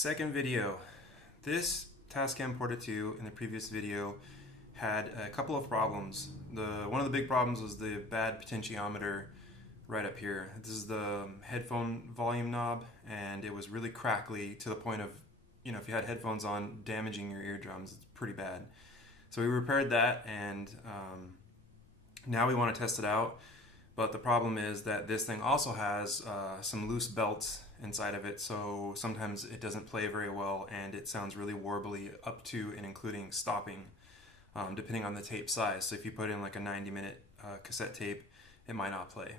Second video. This Tascam Porta 2 in the previous video had a couple of problems. One of the big problems was the bad potentiometer right up here. This is the headphone volume knob, and it was really crackly to the point of, if you had headphones on, damaging your eardrums. It's pretty bad. So we repaired that, and now we want to test it out. But the problem is that this thing also has some loose belts inside of it, so sometimes it doesn't play very well and it sounds really warbly up to and including stopping, depending on the tape size. So if you put in like a 90-minute cassette tape, it might not play.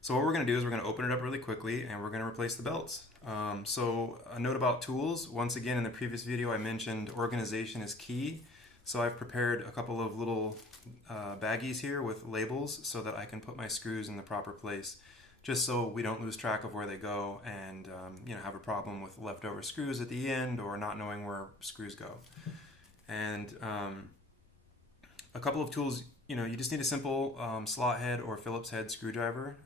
So what we're going to do is we're going to open it up really quickly and we're going to replace the belts. So a note about tools. Once again, in the previous video I mentioned organization is key. So I've prepared a couple of little baggies here with labels so that I can put my screws in the proper place, just so we don't lose track of where they go and have a problem with leftover screws at the end or not knowing where screws go. And a couple of tools, you just need a simple slot head or Phillips head screwdriver,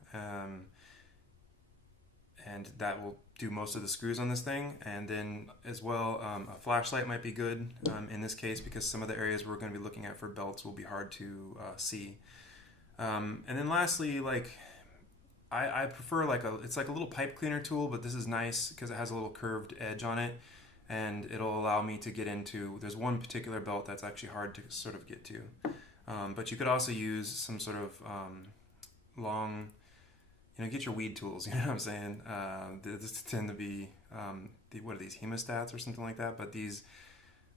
and that will do most of the screws on this thing. And then as well, a flashlight might be good in this case, because some of the areas we're going to be looking at for belts will be hard to see. And then lastly, I prefer it's like a little pipe cleaner tool, but this is nice because it has a little curved edge on it, and it'll allow me to get into, there's one particular belt that's actually hard to sort of get to. But you could also use some sort of long, get your weed tools, you know what I'm saying? This tend to be, what are these, hemostats or something like that? But these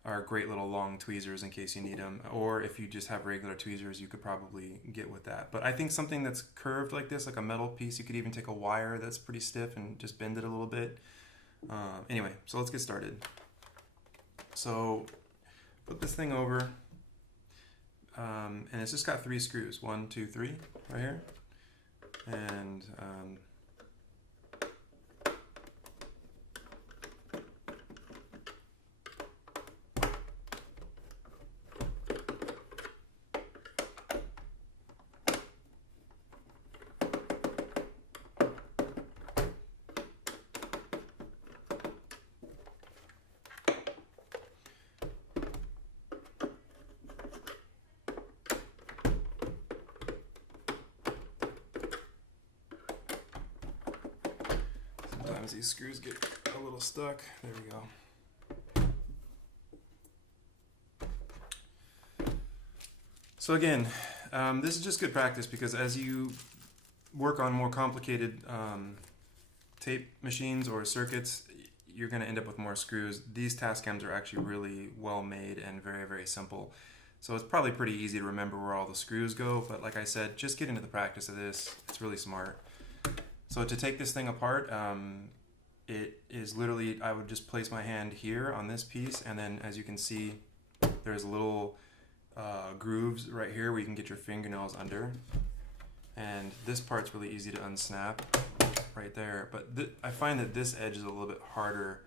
are great little long tweezers in case you need them. Or if you just have regular tweezers, you could probably get with that. But I think something that's curved like this, like a metal piece, you could even take a wire that's pretty stiff and just bend it a little bit. Anyway, so let's get started. So flip this thing over, and it's just got 3 screws. 1, 2, 3, right here. And sometimes these screws get a little stuck. There we go. So again, this is just good practice, because as you work on more complicated tape machines or circuits, you're going to end up with more screws. These Tascams are actually really well made and very, very simple. So it's probably pretty easy to remember where all the screws go, but like I said, just get into the practice of this. It's really smart. So to take this thing apart, it is literally, I would just place my hand here on this piece, and then as you can see, there's little grooves right here where you can get your fingernails under. And this part's really easy to unsnap right there. But I find that this edge is a little bit harder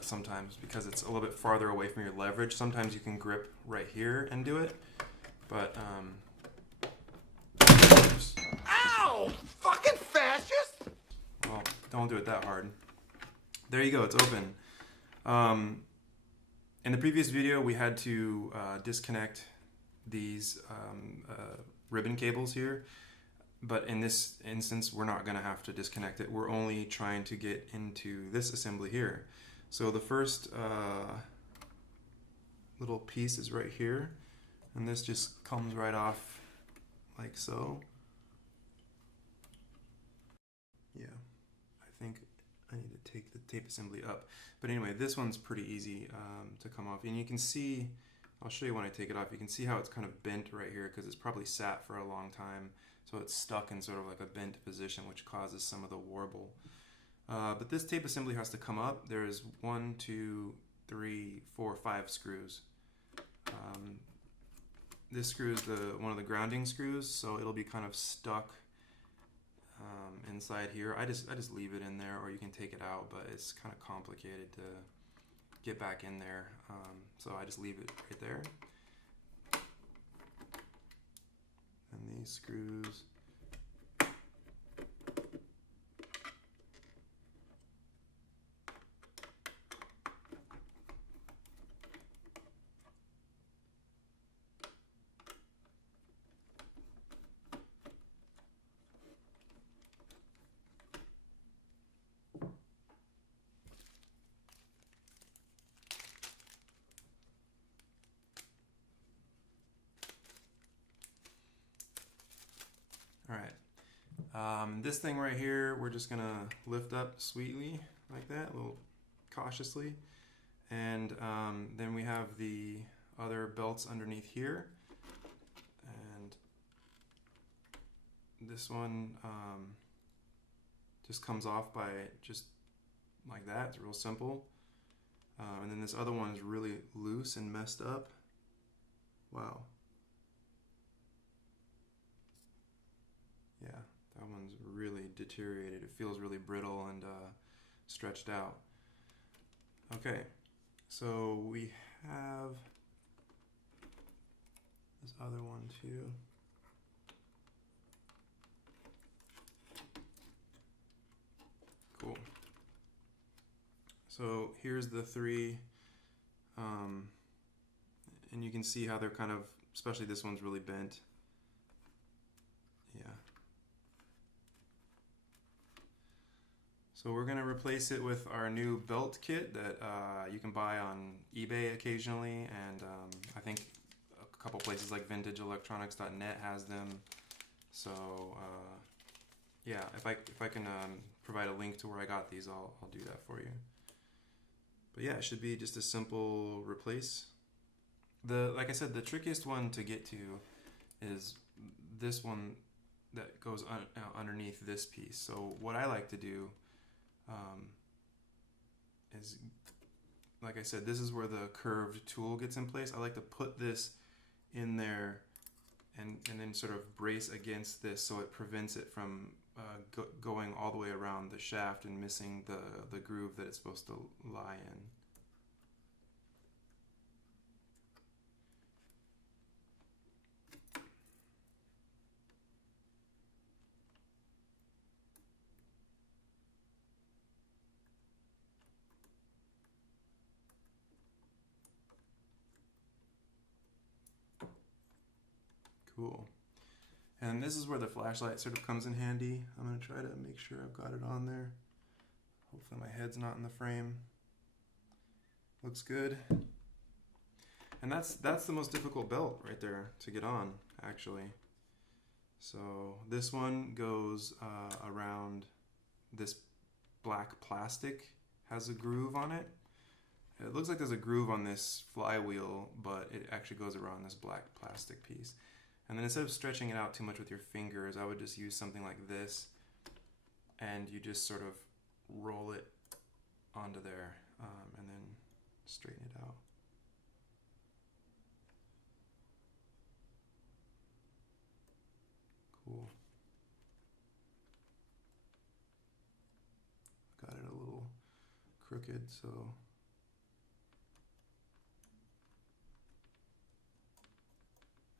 sometimes, because it's a little bit farther away from your leverage. Sometimes you can grip right here and do it, but Ow! Fucking fascist! well, don't do it that hard. There you go, it's open. In the previous video, we had to disconnect these ribbon cables here, but in this instance, we're not gonna have to disconnect it. We're only trying to get into this assembly here. So the first little piece is right here, and this just comes right off like so. Yeah, I think I need to take the tape assembly up. But anyway, this one's pretty easy to come off. And you can see, I'll show you when I take it off, you can see how it's kind of bent right here because it's probably sat for a long time. So it's stuck in sort of like a bent position, which causes some of the warble. But this tape assembly has to come up. There's 1, 2, 3, 4, 5 screws. This screw is one of the grounding screws, so it'll be kind of stuck inside here. I just leave it in there, or you can take it out, but it's kind of complicated to get back in there. So I just leave it right there. And these screws All right. This thing right here, we're just gonna lift up sweetly like that, a little cautiously. And then we have the other belts underneath here. And this one just comes off by just like that. It's real simple. And then this other one is really loose and messed up. Wow. Yeah, that one's really deteriorated. It feels really brittle and stretched out. Okay, so we have this other one too. Cool. So here's the three, and you can see how they're kind of, especially this one's really bent. Yeah. So we're going to replace it with our new belt kit that you can buy on eBay occasionally, and I think a couple places like vintageelectronics.net has them. So yeah, if I can provide a link to where I got these, I'll do that for you. But yeah, it should be just a simple replace. Like I said, the trickiest one to get to is this one that goes underneath this piece. So what I like to do is, like I said, this is where the curved tool gets in place. I like to put this in there and then sort of brace against this so it prevents it from going all the way around the shaft and missing the groove that it's supposed to lie in. Cool. And this is where the flashlight sort of comes in handy. I'm going to try to make sure I've got it on there. Hopefully my head's not in the frame. Looks good. And that's the most difficult belt right there to get on, actually. So this one goes around this black plastic, has a groove on it. It looks like there's a groove on this flywheel, but it actually goes around this black plastic piece. And then instead of stretching it out too much with your fingers, I would just use something like this, and you just sort of roll it onto there, and then straighten it out. Cool. Got it a little crooked, so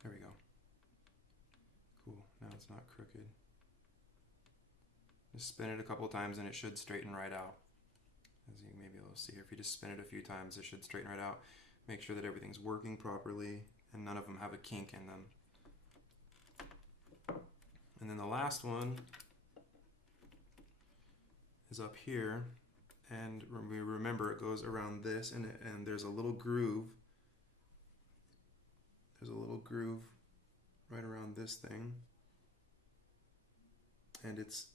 there we go. Cool, now it's not crooked. Just spin it a couple times and it should straighten right out. As you may be able to see here, if you just spin it a few times, it should straighten right out. Make sure that everything's working properly and none of them have a kink in them. And then the last one is up here, and remember it goes around this, and there's a little groove. There's a little groove right around this thing, and it's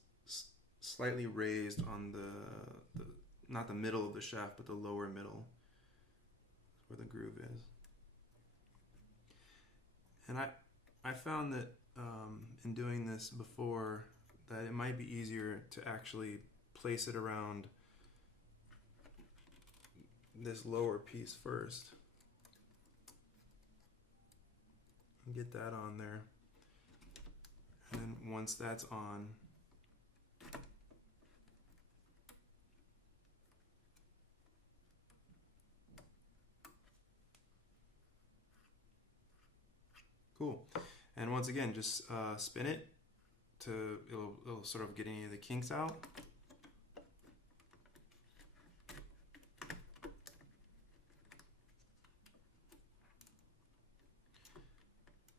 slightly raised on the not the middle of the shaft, but the lower middle. That's where the groove is. And I found that in doing this before, that it might be easier to actually place it around this lower piece first. And get that on there. And then once that's on, cool. And once again, just spin it to it'll sort of get any of the kinks out.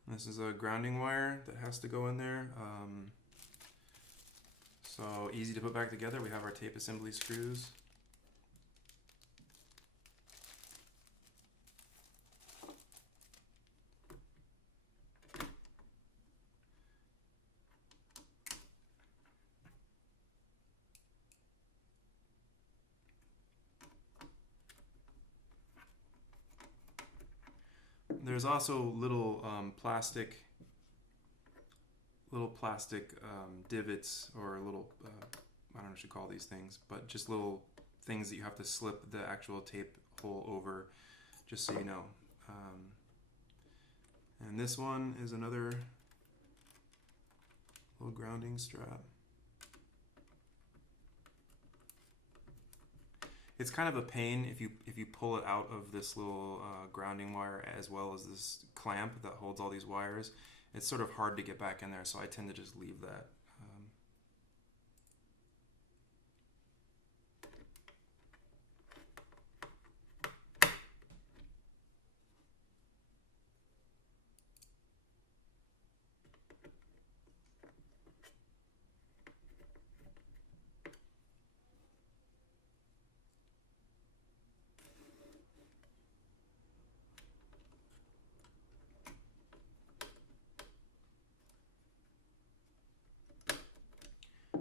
This is a grounding wire that has to go in there. So easy to put back together. We have our tape assembly screws. There's also little plastic divots, or little, I don't know what you call these things, but just little things that you have to slip the actual tape hole over, just so you know. And this one is another little grounding strap. It's kind of a pain if you pull it out of this little grounding wire, as well as this clamp that holds all these wires. It's sort of hard to get back in there, so I tend to just leave that.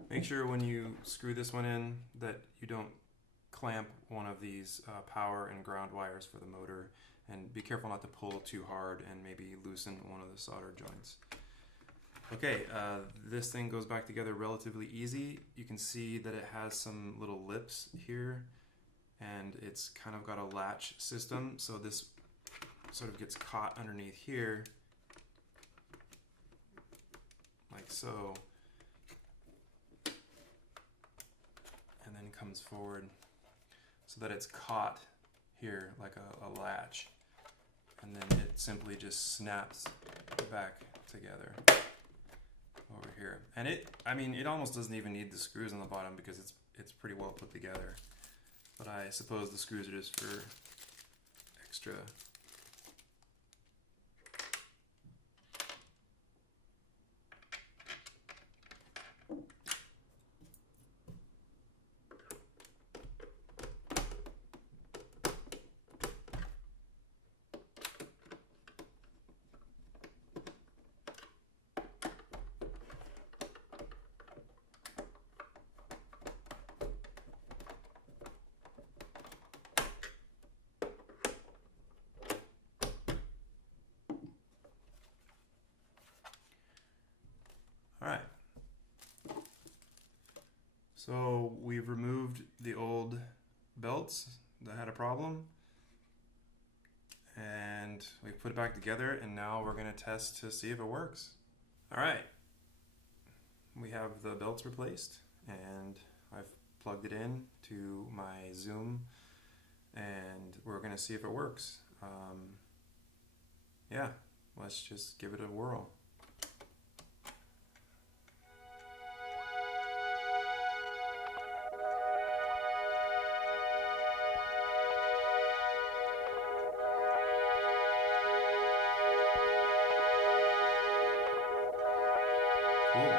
Make sure when you screw this one in that you don't clamp one of these power and ground wires for the motor, and be careful not to pull too hard and maybe loosen one of the solder joints. Okay, this thing goes back together relatively easy. You can see that it has some little lips here, and it's kind of got a latch system, so this sort of gets caught underneath here, like so. And then comes forward so that it's caught here like a latch, and then it simply just snaps back together over here. And it almost doesn't even need the screws on the bottom because it's pretty well put together, but I suppose the screws are just for extra. All right, so we've removed the old belts that had a problem, and we've put it back together, and now we're going to test to see if it works. All right, we have the belts replaced, and I've plugged it in to my Zoom, and we're going to see if it works. Yeah, let's just give it a whirl. Cool.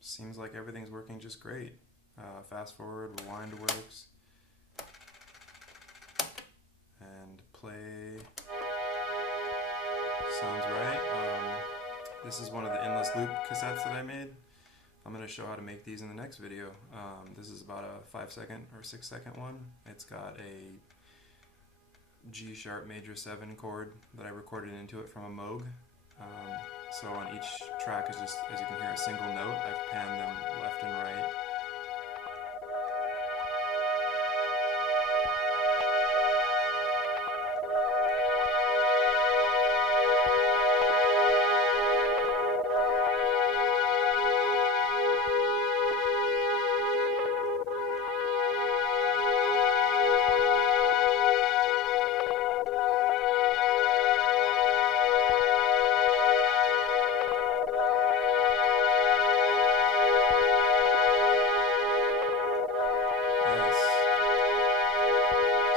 Seems like everything's working just great. Fast forward, rewind works, and play sounds right. This is one of the endless loop cassettes that I made. I'm going to show how to make these in the next video. This is about a 5-second or 6-second one. It's got a G sharp major 7 chord that I recorded into it from a Moog. So on each track is just, as you can hear, a single note. I've panned them left and right.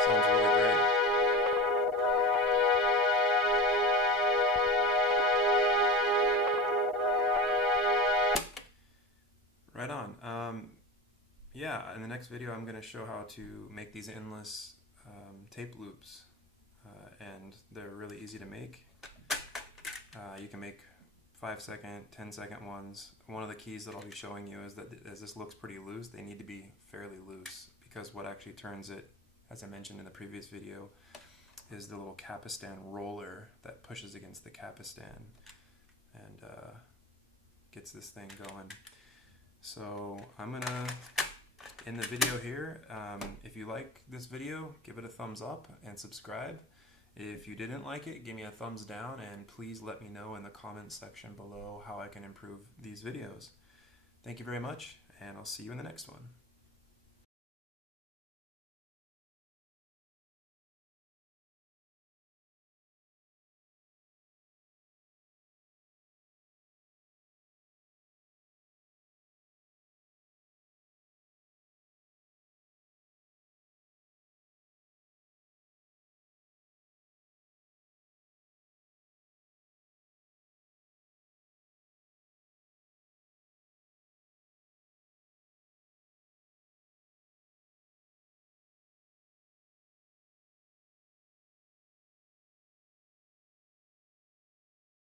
Sounds really great. Right on. Yeah, in the next video I'm going to show how to make these endless tape loops, and they're really easy to make. You can make 5-second, 10-second ones. One of the keys that I'll be showing you is that as this looks pretty loose, they need to be fairly loose, because what actually turns it, as I mentioned in the previous video, is the little capstan roller that pushes against the capstan and gets this thing going. So I'm gonna end the video here. If you like this video, give it a thumbs up and subscribe. If you didn't like it, give me a thumbs down, and please let me know in the comments section below how I can improve these videos. Thank you very much, and I'll see you in the next one.